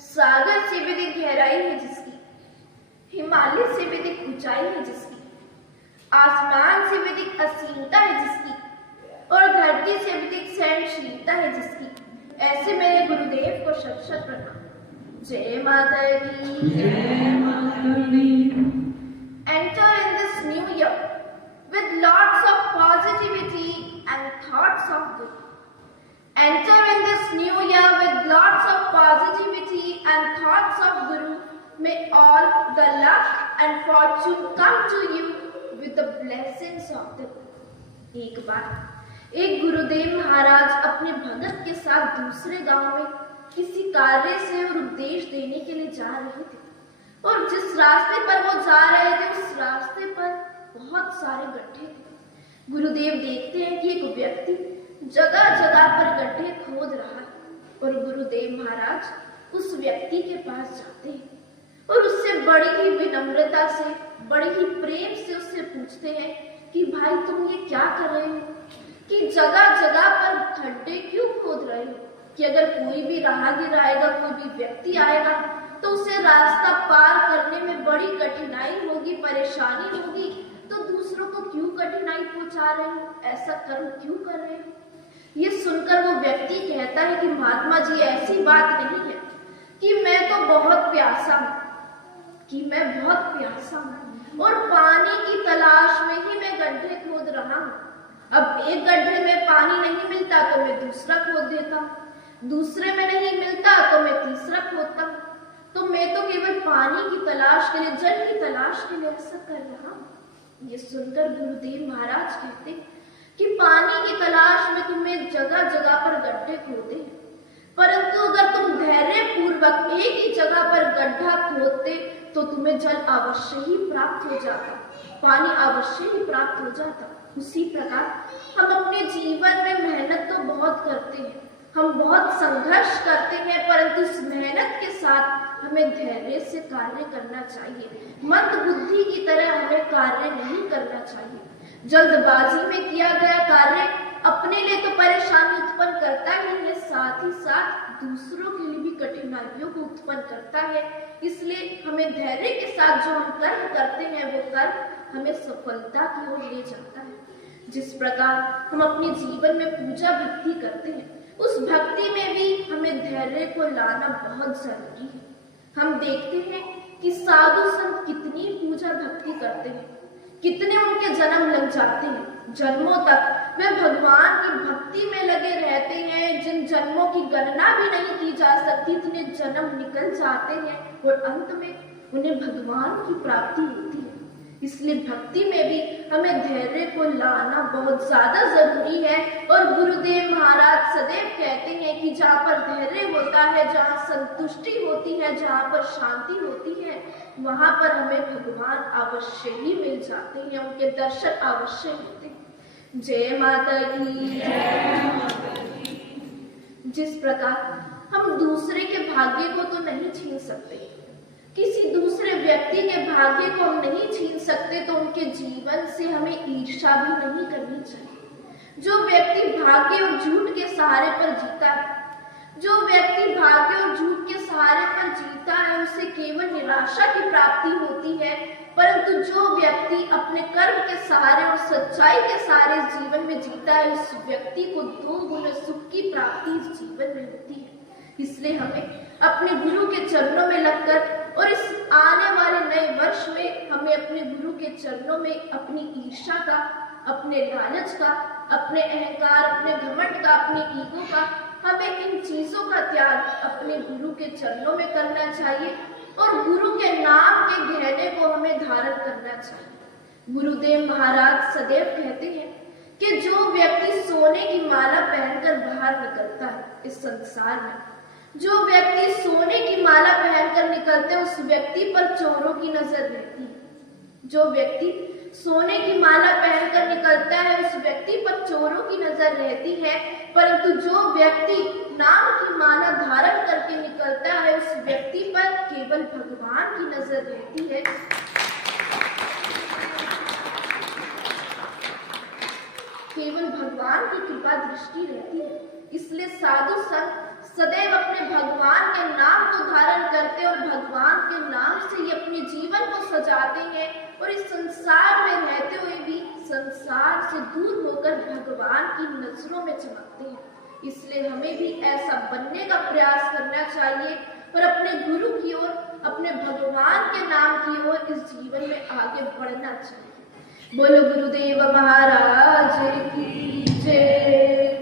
सागर से भी अधिक गहराई है जिसकी, हिमालय से भी अधिक ऊंचाई है जिसकी, आसमान से भी अधिक असीमता है जिसकी, और धरती से भी अधिक सहनशीलता है जिसकी, ऐसे मेरे गुरुदेव को शत शत प्रणाम। जय माता दी, जय माता दी। Enter in this new year with lots of positivity and thoughts of good. Enter in this new year with lots of positivity and thoughts of Guru. May all the luck and fortune come to you with the blessings of the Guru. एक बार एक गुरुदेव महाराज अपने भगत के साथ दूसरे गांव में किसी कार्य से और उपदेश देने के लिए जा रहे थे, और जिस रास्ते पर वो जा रहे थे उस रास्ते पर बहुत सारे गड्ढे थे। गुरुदेव देखते हैं कि एक व्यक्ति जगह जगह पर गड्ढे खोद रहा है, और गुरुदेव महाराज उस व्यक्ति के पास जाते हैं और उससे बड़ी ही विनम्रता से, बड़ी ही प्रेम से उससे पूछते हैं कि भाई तुम ये क्या कर रहे हो, कि जगह जगह पर गड्ढे क्यों खोद रहे हो, कि अगर कोई भी राहगीर आएगा, कोई भी व्यक्ति आएगा तो उसे रास्ता पार करने में बड़ी कठिनाई होगी, परेशानी होगी, तो दूसरों को क्यों कठिनाई पहुंचा रहे हो, ऐसा कर्म क्यों कर रहे हो। ये सुनकर वो व्यक्ति कहता है कि महात्मा जी ऐसी बात नहीं है, कि मैं तो बहुत प्यासा हूँ, कि मैं बहुत प्यासा हूँ और पानी की तलाश में ही मैं गड्ढे खोद रहा हूँ। अब एक गड्ढे में पानी नहीं मिलता तो मैं दूसरा खोद देता हूँ, दूसरे में नहीं मिलता तो मैं तीसरा खोदता हूँ, तो मैं तो केवल पानी की तलाश के लिए, जल की तलाश के लिए ऐसा कर रहा हूँ। ये सुनकर गुरुदेव महाराज कहते कि पानी की तलाश में तुम्हें जगह जगह पर गड्ढे खोदे, परंतु अगर तुम धैर्य पूर्वक एक ही जगह पर गड्ढा खोदते तो तुम्हें जल अवश्य ही प्राप्त हो जाता, पानी अवश्य ही प्राप्त हो जाता। उसी प्रकार हम अपने जीवन में मेहनत तो बहुत करते हैं, हम बहुत संघर्ष करते हैं, परंतु इस मेहनत के साथ हमें धैर्य से कार्य करना चाहिए। मंद बुद्धि की तरह हमें कार्य नहीं करना चाहिए। जल्दबाजी में किया गया कार्य अपने लिए तो परेशानी उत्पन्न करता ही है, साथ ही साथ दूसरों के लिए भी कठिनाइयों को उत्पन्न करता है। इसलिए हमें धैर्य के साथ जो हम कर्म करते हैं वो कर्म हमें सफलता की ओर ले जाता है। जिस प्रकार हम अपने जीवन में पूजा भक्ति करते हैं, उस भक्ति में भी हमें धैर्य को लाना बहुत जरूरी है। हम देखते हैं कि साधु संत कितनी पूजा भक्ति करते हैं, कितने उनके जन्म लग जाते हैं, जन्मों तक वे भगवान की भक्ति में लगे रहते हैं, जिन जन्मों की गणना भी नहीं की जा सकती, इतने जन्म निकल जाते हैं और अंत में उन्हें भगवान की प्राप्ति होती है। इसलिए भक्ति में भी हमें धैर्य को लाना बहुत ज्यादा जरूरी है। और गुरुदेव महाराज सदैव कहते हैं कि जहाँ पर धैर्य होता है, जहाँ संतुष्टि होती है, जहाँ पर शांति होती है, वहां पर हमें भगवान अवश्य ही मिल जाते हैं, उनके दर्शन अवश्य होते हैं। जय माता की। जिस प्रकार हम दूसरे के भाग्य को तो नहीं छीन सकते, किसी दूसरे व्यक्ति के भाग्य को हम नहीं छीन सकते, तो उनके जीवन से हमें ईर्ष्या भी नहीं करनी चाहिए। जो व्यक्ति भाग्य और झूठ के सहारे पर जीता है, जो व्यक्ति भाग्य और झूठ के सहारे पर जीता है, उसे केवल निराशा की प्राप्ति होती है, परंतु जो व्यक्ति अपने कर्म के सहारे और सच्चाई के सहारे जीवन में जीता है, उस व्यक्ति को 2 गुना सुख की प्राप्ति इस जीवन में होती है। इसलिए हमें अपने गुरु के चरणों में लगकर और इस आने वाले नए वर्ष में हमें अपने गुरु के चरणों में अपनी ईर्ष्या का, अपने लालच का, अपने अहंकार, अपने घमंड का, अपने ईगो का, हमें इन चीजों का त्याग अपने गुरु के चरणों में करना चाहिए और गुरु के नाम के गहने को हमें धारण करना चाहिए। गुरुदेव महाराज सदैव कहते हैं कि जो व्यक्ति सोने की माला पहनकर बाहर निकलता है इस संसार में, जो व्यक्ति सोने की माला पहनकर निकलते हैं, उस व्यक्ति पर चोरों की नजर रहती है। जो व्यक्ति सोने की माला पहनकर निकलता है, उस व्यक्ति पर चोरों की नजर रहती है, परंतु जो व्यक्ति नाम की माला धारण करके निकलता है, उस व्यक्ति पर केवल भगवान की नजर रहती है। केवल भगवान की कृपा दृष्टि रहती है। इसलिए साधु संत सदैव अपने भगवान के नाम को धारण भगवान के नाम से ही अपने जीवन को सजाते हैं और इस संसार में रहते हुए भी संसार से दूर होकर भगवान की नजरों में चमकते हैं। इसलिए हमें भी ऐसा बनने का प्रयास करना चाहिए और अपने गुरु की ओर, अपने भगवान के नाम की ओर इस जीवन में आगे बढ़ना चाहिए। बोलो गुरुदेव महाराज की जय।